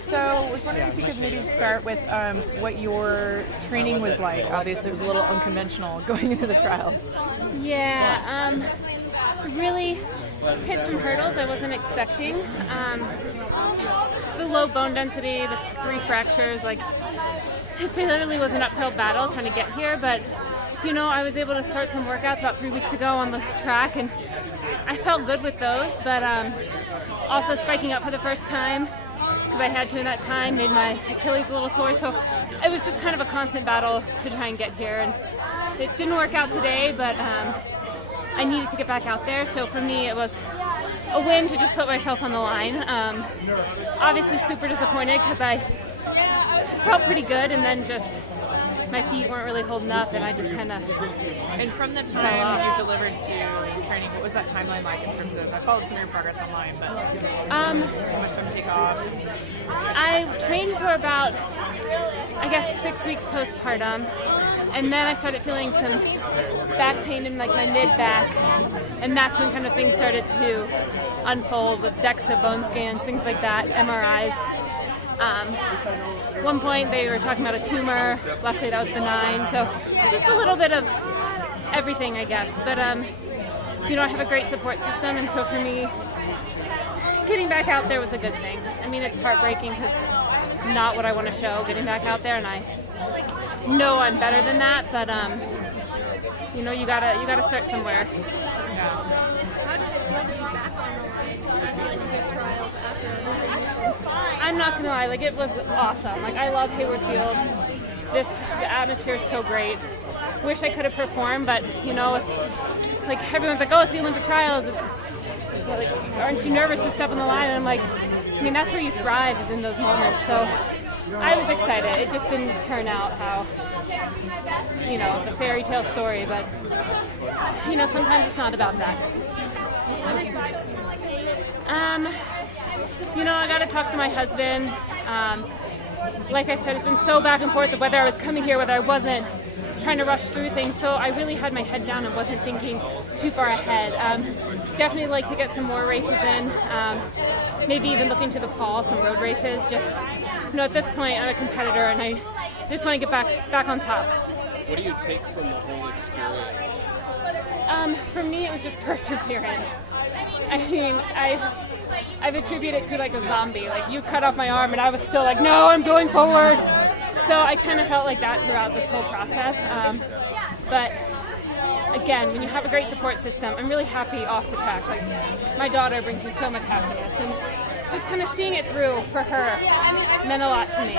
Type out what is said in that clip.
So I was wondering if you could maybe start with what your training was like. Obviously, it was a little unconventional going into the trials. Yeah, really hit some hurdles I wasn't expecting. The low bone density, the 3 fractures, like it literally was an uphill battle trying to get here, but I was able to start some workouts about 3 weeks ago on the track, and I felt good with those, but also spiking up for the first time, because I had to in that time, made my Achilles a little sore, so it was just kind of a constant battle to try and get here, and it didn't work out today, but I needed to get back out there, so for me it was a win to just put myself on the line. Obviously super disappointed because I felt pretty good, and then just my feet weren't really holding up, and I just kind of... And from the time you delivered to training, what was that timeline like in terms of, I followed some of your progress online, but how much time to take off? I trained for about, 6 weeks postpartum, and then I started feeling some back pain in like my mid-back, and that's when kind of things started to unfold with DEXA, bone scans, things like that, MRIs. At one point they were talking about a tumor. Luckily that was benign, so just a little bit of everything, I guess. But I have a great support system, and so for me, getting back out there was a good thing. I mean, it's heartbreaking because it's not what I want to show, getting back out there, and I know I'm better than that. But you gotta start somewhere. How did it feel to be back on the line after good trials I'm not gonna lie, it was awesome. I love Hayward Field. The atmosphere is so great. Wish I could have performed, but if, everyone's like, oh, it's the Olympic trials. It's aren't you nervous to step on the line? And I'm that's where you thrive, is in those moments. So I was excited. It just didn't turn out how the fairy tale story, but sometimes it's not about that. I got to talk to my husband. Like I said, it's been so back and forth of whether I was coming here, whether I wasn't, trying to rush through things. So I really had my head down and wasn't thinking too far ahead. Definitely like to get some more races in. Maybe even looking to the fall, some road races. Just, at this point, I'm a competitor, and I just want to get back on top. What do you take from the whole experience? For me, it was just perseverance. I've attributed it to a zombie. You cut off my arm and I was still no, I'm going forward. So I kind of felt like that throughout this whole process. But again, when you have a great support system, I'm really happy off the track. My daughter brings me so much happiness, and just kind of seeing it through for her meant a lot to me.